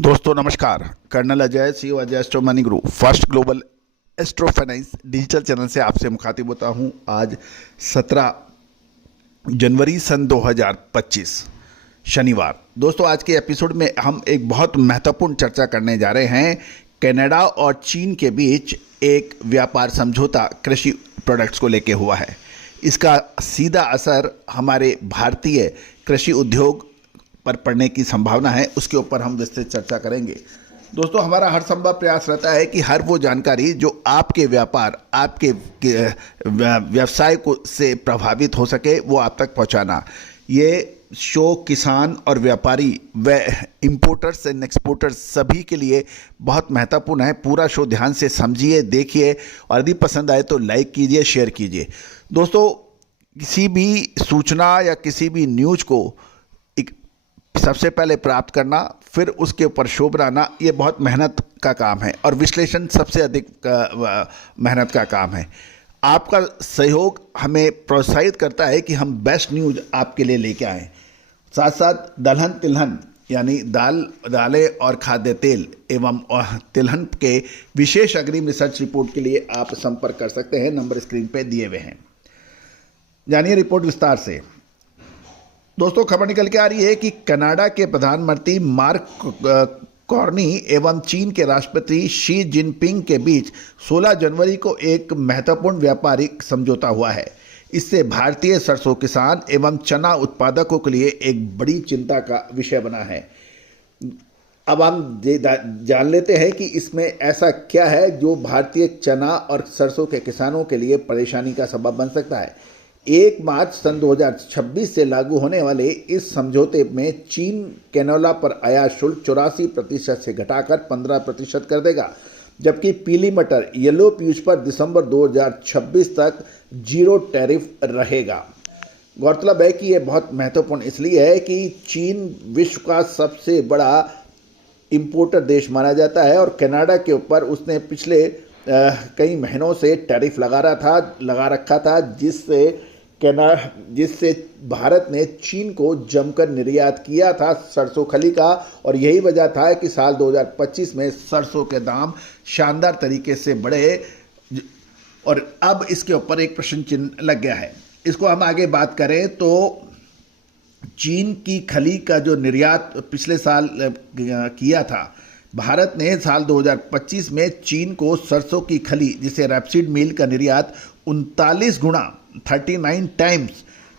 दोस्तों नमस्कार। कर्नल अजय सी Ajay astro money गुरु first global astro finance digital channel से आपसे मुखातिब होता हूं। आज 17 जनवरी सन 2025 शनिवार। दोस्तों आज के एपिसोड में हम एक बहुत महत्वपूर्ण चर्चा करने जा रहे हैं। कनाडा और चीन के बीच एक व्यापार समझौता कृषि प्रोडक्ट्स को लेके हुआ है। इसका सीधा असर हमारे भारतीय कृषि उद्योग पर पड़ने की संभावना है, उसके ऊपर हम विस्तृत चर्चा करेंगे। दोस्तों हमारा हर संभव प्रयास रहता है कि हर वो जानकारी जो आपके व्यापार आपके व्यवसाय को से प्रभावित हो सके वो आप तक पहुंचाना। ये शो किसान और व्यापारी व इंपोर्टर्स एंड एक्सपोर्टर्स सभी के लिए बहुत महत्वपूर्ण है। पूरा शो ध्यान से समझिए, देखिए और यदि पसंद आए तो लाइक कीजिए, शेयर कीजिए। दोस्तों किसी भी सूचना या किसी भी न्यूज़ को सबसे पहले प्राप्त करना, फिर उसके ऊपर शो बनाना, ये बहुत मेहनत का काम है और विश्लेषण सबसे अधिक मेहनत का काम है। आपका सहयोग हमें प्रोत्साहित करता है कि हम बेस्ट न्यूज़ आपके लिए लेके आएँ। साथ साथ दलहन तिलहन यानी दालें और खाद्य तेल एवं तिलहन के विशेष अग्रिम रिसर्च रिपोर्ट के लिए आप संपर्क कर सकते हैं। नंबर स्क्रीन पे दिए हुए हैं। जानिए रिपोर्ट विस्तार से। दोस्तों खबर निकल के आ रही है कि कनाडा के प्रधानमंत्री मार्क कार्नी एवं चीन के राष्ट्रपति शी जिनपिंग के बीच 16 जनवरी को एक महत्वपूर्ण व्यापारिक समझौता हुआ है। इससे भारतीय सरसों किसान एवं चना उत्पादकों के लिए एक बड़ी चिंता का विषय बना है। अब हम जान लेते हैं कि इसमें ऐसा क्या है जो भारतीय चना और सरसों के किसानों के लिए परेशानी का सबब बन सकता है। 1 मार्च सन 2026 से लागू होने वाले इस समझौते में चीन कैनोला पर आयात शुल्क 84% से घटाकर 15% कर देगा, जबकि पीली मटर येलो पीच पर दिसंबर 2026 तक 0 टैरिफ रहेगा। गौरतलब है कि यह बहुत महत्वपूर्ण इसलिए है कि चीन विश्व का सबसे बड़ा इंपोर्टर देश माना जाता है और कनाडा के ऊपर उसने पिछले कई महीनों से टैरिफ लगा रखा था, जिससे भारत ने चीन को जमकर निर्यात किया था सरसों खली का। और यही वजह था कि साल 2025 में सरसों के दाम शानदार तरीके से बढ़े और अब इसके ऊपर एक प्रश्न चिन्ह लग गया है। इसको हम आगे बात करें तो चीन की खली का जो निर्यात पिछले साल किया था, भारत ने साल 2025 में चीन को सरसों की खली जिसे रैपसीड मील का निर्यात 39 गुना 39 टाइम्स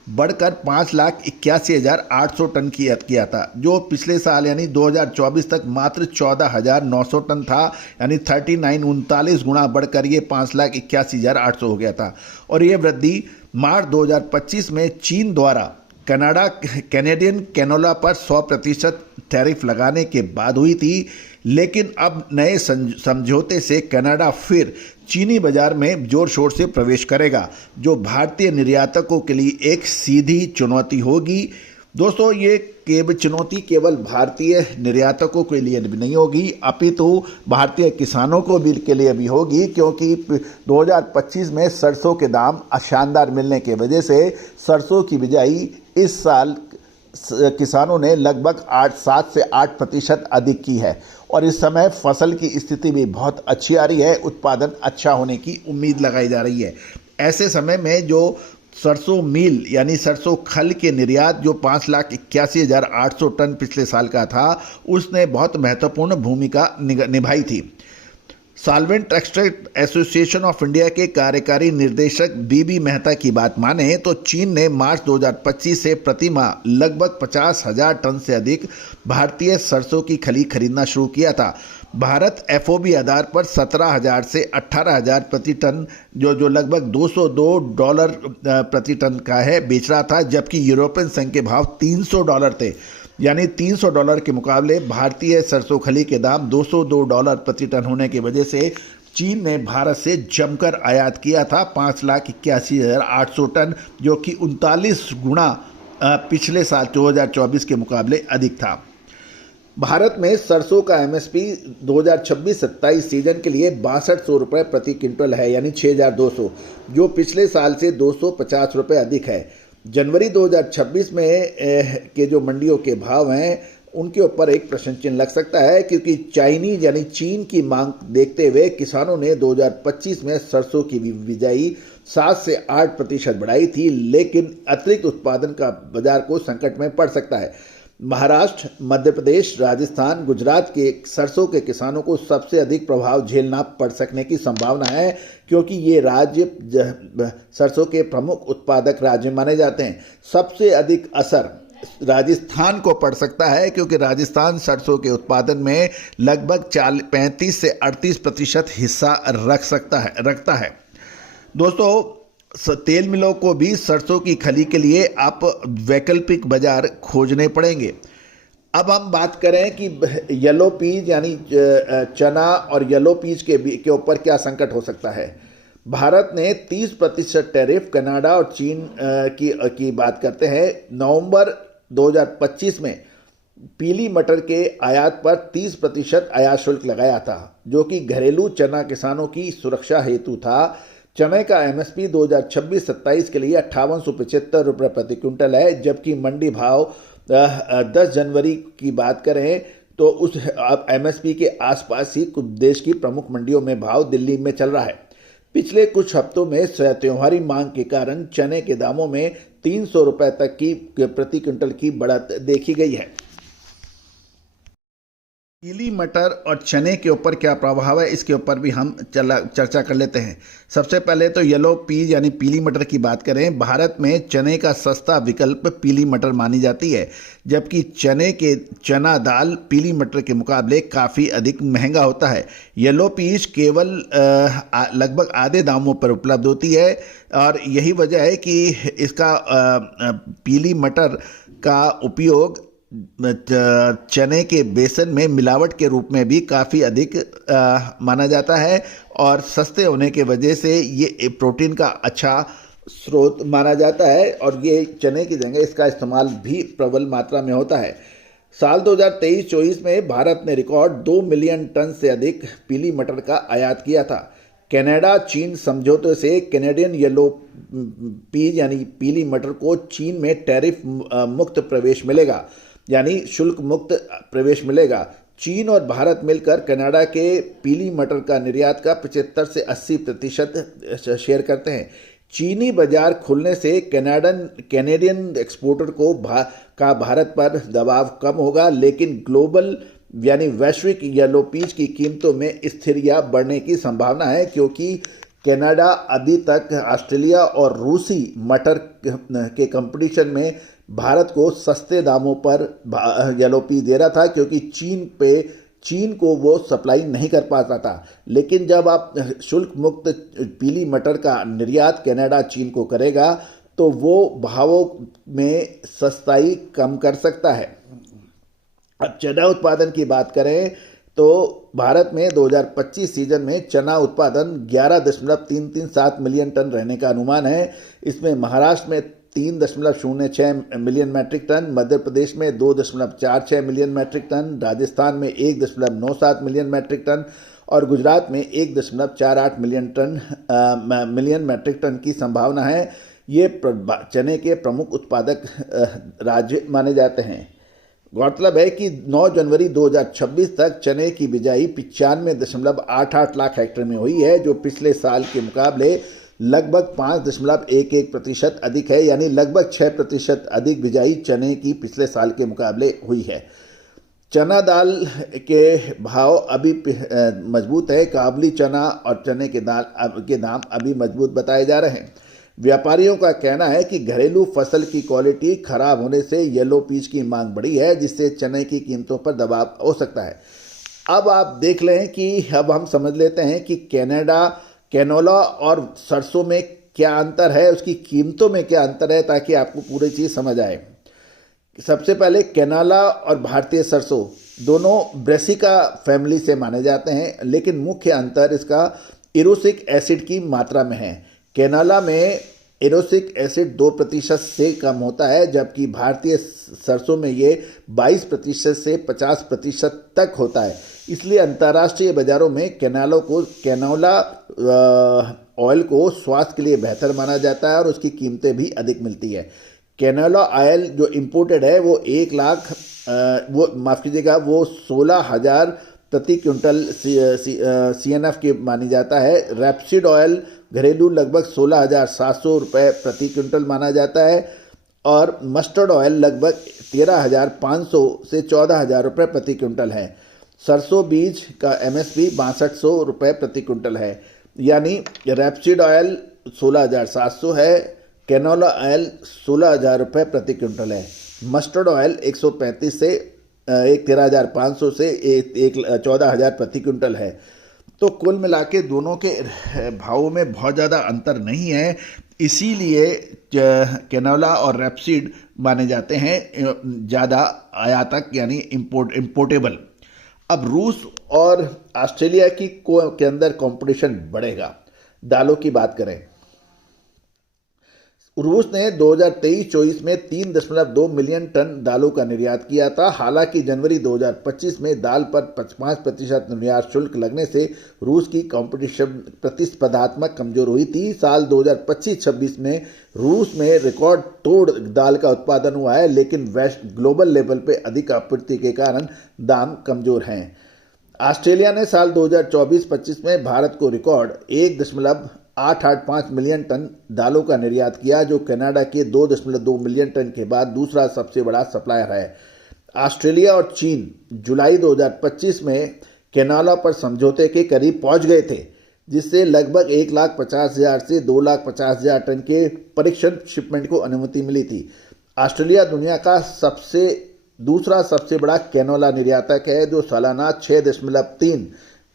बढ़कर 5,81,800 टन किया था, जो पिछले साल यानी 2024 तक मात्र 14,900 टन था। यानी 39 गुना बढ़कर ये 5,81,800 हो गया था। और ये वृद्धि मार्च 2025 में चीन द्वारा कैनेडियन कैनोला पर 100% टैरिफ लगाने के बाद हुई थी। लेकिन अब नए समझौते से कनाडा फिर चीनी बाजार में जोर शोर से प्रवेश करेगा, जो भारतीय निर्यातकों के लिए एक सीधी चुनौती होगी। दोस्तों ये चुनौती केवल भारतीय निर्यातकों के लिए भी नहीं होगी, अपितु भारतीय किसानों को भी के लिए भी होगी, क्योंकि 2025 में सरसों के दाम शानदार मिलने की वजह से सरसों की बिजाई इस साल किसानों ने लगभग 7 से 8% अधिक की है और इस समय फसल की स्थिति भी बहुत अच्छी आ रही है। उत्पादन अच्छा होने की उम्मीद लगाई जा रही है। ऐसे समय में जो सरसों मील यानी सरसों खल के निर्यात जो 5,81,800 टन पिछले साल का था, उसने बहुत महत्वपूर्ण भूमिका निभाई थी। Solvent extract association of India के कार्यकारी निर्देशक बीबी मेहता की बात माने तो चीन ने मार्च 2025 से प्रति माह लगभग 50,000 टन से अधिक भारतीय सरसों की खली खरीदना शुरू किया था। भारत एफओबी आधार पर 17,000 से 18,000 प्रति टन जो लगभग $202 प्रति टन का है बेच रहा था, जबकि यूरोपियन संघ के भाव $300 थे। यानी $300 के मुकाबले भारतीय सरसों खली के दाम $202 प्रति टन होने की वजह से चीन ने भारत से जमकर आयात किया था 5,81,800 टन, जो कि 39 गुना पिछले साल 2024 के मुकाबले अधिक था। भारत में सरसों का एमएसपी 2026-27 सीजन के लिए 6200 रुपये प्रति क्विंटल है, यानी 6,200, जो पिछले साल से 250 रुपये अधिक है। जनवरी 2026 में के जो मंडियों के भाव हैं उनके ऊपर एक प्रश्न चिन्ह लग सकता है, क्योंकि चाइनीज यानी चीन की मांग देखते हुए किसानों ने 2025 में सरसों की बिजाई 7 से 8% बढ़ाई थी, लेकिन अतिरिक्त उत्पादन का बाजार को संकट में पड़ सकता है। महाराष्ट्र, मध्य प्रदेश, राजस्थान, गुजरात के सरसों के किसानों को सबसे अधिक प्रभाव झेलना पड़ सकने की संभावना है, क्योंकि ये राज्य सरसों के प्रमुख उत्पादक राज्य माने जाते हैं। सबसे अधिक असर राजस्थान को पड़ सकता है, क्योंकि राजस्थान सरसों के उत्पादन में लगभग 35 से 38% हिस्सा रखता है। दोस्तों, तेल मिलों को भी सरसों की खली के लिए आप वैकल्पिक बाजार खोजने पड़ेंगे। अब हम बात करें कि येलो पीज यानी चना और येलो पीज के ऊपर क्या संकट हो सकता है। भारत ने 30% टैरिफ कनाडा और चीन की बात करते हैं। नवंबर 2025 में पीली मटर के आयात पर 30% आयात शुल्क लगाया था, जो कि घरेलू चना किसानों की सुरक्षा हेतु था। चने का एमएसपी 2026-27 के लिए 5875 रुपये प्रति क्विंटल है, जबकि मंडी भाव 10 जनवरी की बात करें तो उस एमएसपी के आसपास ही कुछ देश की प्रमुख मंडियों में भाव दिल्ली में चल रहा है। पिछले कुछ हफ्तों में त्योहारी मांग के कारण चने के दामों में 300 रुपये तक की प्रति क्विंटल की बढ़त देखी गई है। पीली मटर और चने के ऊपर क्या प्रभाव है, इसके ऊपर भी हम चर्चा कर लेते हैं। सबसे पहले तो येलो पीज यानी पीली मटर की बात करें। भारत में चने का सस्ता विकल्प पीली मटर मानी जाती है, जबकि चना दाल पीली मटर के मुकाबले काफ़ी अधिक महंगा होता है। येलो पीज केवल लगभग आधे दामों पर उपलब्ध होती है, और यही वजह है कि इसका पीली मटर का उपयोग चने के बेसन में मिलावट के रूप में भी काफ़ी अधिक माना जाता है, और सस्ते होने के वजह से ये प्रोटीन का अच्छा स्रोत माना जाता है, और ये चने की जगह इसका इस्तेमाल भी प्रबल मात्रा में होता है। साल 2023-24 में भारत ने रिकॉर्ड 2 मिलियन टन से अधिक पीली मटर का आयात किया था। कनाडा चीन समझौते से कैनेडियन येलो पीज यानी पीली मटर को चीन में टैरिफ मुक्त प्रवेश मिलेगा, यानी शुल्क मुक्त प्रवेश मिलेगा। चीन और भारत मिलकर कनाडा के पीली मटर का निर्यात का 75 से 80% शेयर करते हैं। चीनी बाजार खुलने से कैनेडियन एक्सपोर्टर का भारत पर दबाव कम होगा, लेकिन ग्लोबल यानी वैश्विक येलो पीज की कीमतों में स्थिर या बढ़ने की संभावना है, क्योंकि कनाडा अभी तक ऑस्ट्रेलिया और रूसी मटर के कंपटीशन में भारत को सस्ते दामों पर येलो पीज दे रहा था, क्योंकि चीन को वो सप्लाई नहीं कर पाता था। लेकिन जब आप शुल्क मुक्त पीली मटर का निर्यात कनाडा चीन को करेगा, तो वो भावों में सस्ताई कम कर सकता है। अब चना उत्पादन की बात करें तो भारत में 2025 सीजन में चना उत्पादन 11.337 मिलियन टन रहने का अनुमान है। इसमें महाराष्ट्र में 3.06 million metric ton, Madhya Pradesh में 2.46 मिलियन मैट्रिक टन, राजस्थान में 1.97 मिलियन मैट्रिक टन और गुजरात में 1.48 मिलियन मैट्रिक टन की संभावना है। ये चने के प्रमुख उत्पादक राज्य माने जाते हैं। गौरतलब है कि 9 जनवरी 2026 तक चने की बिजाई 95.88 लाख हेक्टेयर में हुई है, जो पिछले साल के मुकाबले लगभग 5.11% अधिक है, यानी लगभग 6% अधिक बिजाई चने की पिछले साल के मुकाबले हुई है। चना दाल के भाव अभी मजबूत है। काबुली चना और चने के दाम अभी मजबूत बताए जा रहे हैं। व्यापारियों का कहना है कि घरेलू फसल की क्वालिटी खराब होने से येलो पीज की मांग बढ़ी है, जिससे चने की कीमतों पर दबाव हो सकता है। अब आप देख लें कि अब हम समझ लेते हैं कि कैनोला और सरसों में क्या अंतर है, उसकी कीमतों में क्या अंतर है, ताकि आपको पूरी चीज़ समझ आए। सबसे पहले कैनोला और भारतीय सरसों दोनों ब्रेसिका फैमिली से माने जाते हैं, लेकिन मुख्य अंतर इसका इरोसिक एसिड की मात्रा में है। कैनोला में इरोसिक एसिड 2% से कम होता है, जबकि भारतीय सरसों में ये 22% से 50% तक होता है। इसलिए अंतर्राष्ट्रीय बाजारों में कैनोला ऑयल को स्वास्थ्य के लिए बेहतर माना जाता है और उसकी कीमतें भी अधिक मिलती है। कैनोला ऑयल जो इम्पोर्टेड है वो 1 लाख वो माफ़ कीजिएगा वो 16,000 प्रति क्विंटल CNF के मानी जाता है। रैपसीड ऑयल घरेलू लगभग 16,700 रुपये प्रति क्विंटल माना जाता है और मस्टर्ड ऑयल लगभग 13,500 से 14,000 रुपये प्रति क्विंटल है। सरसों बीज का MSP 6200 रुपये प्रति क्विंटल है। यानी रैपसीड ऑयल 16,700 है, कैनोला ऑयल 16,000 रुपये प्रति क्विंटल है, मस्टर्ड ऑयल 135 से 13,500 से 14,000 प्रति क्विंटल है। तो कुल मिला के दोनों के भावों में बहुत ज़्यादा अंतर नहीं है, इसीलिए कैनोला और रैपसीड माने जाते हैं ज़्यादा आयातक यानी इम्पोर्टेबल। अब रूस और ऑस्ट्रेलिया के अंदर कंपटीशन बढ़ेगा। दालों की बात करें, रूस ने 2023-24 में 3.2 मिलियन टन दालों का निर्यात किया था। हालांकि जनवरी 2025 में दाल पर 5% निर्यात शुल्क लगने से रूस की प्रतिस्पर्धात्मक कमजोर हुई थी। साल 2025-26 में रूस में रिकॉर्ड तोड़ दाल का उत्पादन हुआ है, लेकिन ग्लोबल लेवल पे अधिक आपूर्ति के कारण दाम कमजोर हैं। ऑस्ट्रेलिया ने साल 2024-25 में भारत को रिकॉर्ड 1.885 मिलियन टन दालों का निर्यात किया, जो कनाडा के 2.2 मिलियन टन के बाद दूसरा सबसे बड़ा सप्लायर है। ऑस्ट्रेलिया और चीन जुलाई 2025 में कैनोला पर समझौते के करीब पहुंच गए थे, जिससे लगभग 1,50,000 से 2,50,000 टन के परीक्षण शिपमेंट को अनुमति मिली थी। ऑस्ट्रेलिया दुनिया का दूसरा सबसे बड़ा कैनोला निर्यातक है, जो सालाना 6.3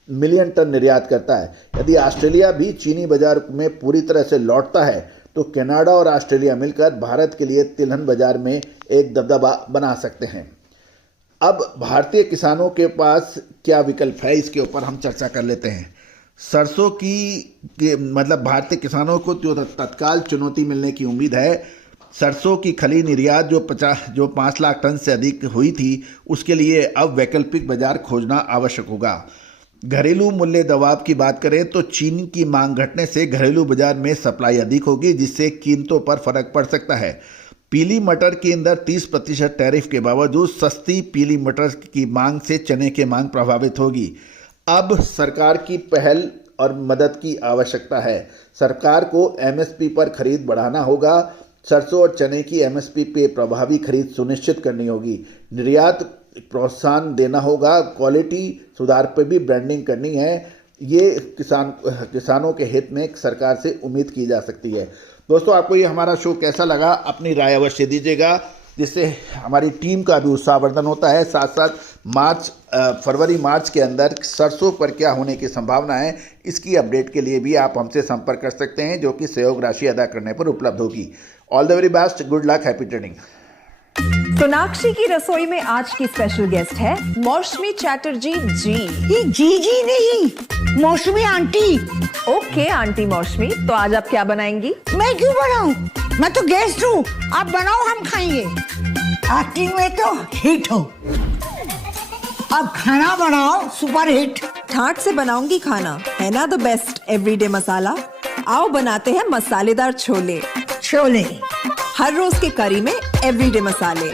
मिलियन टन निर्यात करता है। यदि ऑस्ट्रेलिया भी चीनी बाजार में पूरी तरह से लौटता है तो कनाडा और ऑस्ट्रेलिया मिलकर भारत के लिए तिलहन बाजार में एक दबदबा बना सकते हैं। अब भारतीय किसानों के पास क्या विकल्प है, इसके ऊपर हम चर्चा कर लेते हैं। सरसों मतलब भारतीय किसानों को जो तत्काल चुनौती मिलने की उम्मीद है। सरसों की खली निर्यात जो 5 लाख टन से अधिक हुई थी, उसके लिए अब वैकल्पिक बाजार खोजना आवश्यक होगा। घरेलू मूल्य दबाव की बात करें तो चीन की मांग घटने से घरेलू बाजार में सप्लाई अधिक होगी, जिससे कीमतों पर फर्क पड़ सकता है। पीली मटर के अंदर 30% टैरिफ के बावजूद सस्ती पीली मटर की मांग से चने की मांग प्रभावित होगी। अब सरकार की पहल और मदद की आवश्यकता है। सरकार को MSP पर खरीद बढ़ाना होगा। सरसों और चने की MSP पे प्रभावी खरीद सुनिश्चित करनी होगी। निर्यात प्रोत्साहन देना होगा। क्वालिटी सुधार पर भी ब्रांडिंग करनी है। ये किसानों के हित में सरकार से उम्मीद की जा सकती है। दोस्तों, आपको ये हमारा शो कैसा लगा, अपनी राय अवश्य दीजिएगा, जिससे हमारी टीम का भी उत्साहवर्धन होता है। साथ साथ फरवरी मार्च के अंदर सरसों पर क्या होने की संभावना है, इसकी अपडेट के लिए भी आप हमसे संपर्क कर सकते हैं, जो कि सहयोग राशि अदा करने पर उपलब्ध होगी। All the very best, good luck, happy trading. Sonakshi की रसोई में आज की स्पेशल गेस्ट है मौसमी चैटर्जी जी। ये जी नहीं, मौसमी आंटी। ओके आंटी मौसमी, तो आज आप क्या बनाएंगी? मैं क्यों बनाऊं? मैं तो गेस्ट हूँ, आप बनाओ, हम खाएंगे। एक्टिंग में तो हिट हो, अब खाना बनाओ सुपर हिट। ठाट से बनाऊंगी खाना, है ना द बेस्ट एवरीडे मसाला। आओ बनाते हैं मसालेदार छोले। हर रोज के करी में एवरीडे मसाले,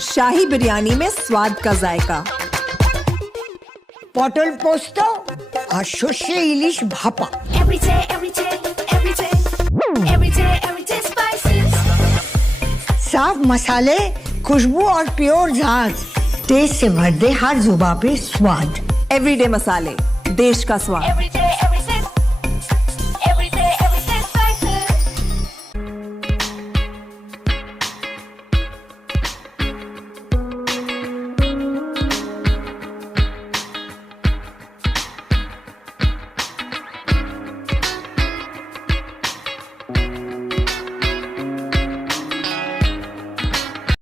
शाही बिरयानी में स्वाद का जायका, पटल पोस्तो और सर्षे इलिश भापा। साफ मसाले, खुशबू और प्योर झाग, टेस्ट से भर दे हर जुबान पे स्वाद। एवरीडे मसाले, देश का स्वाद।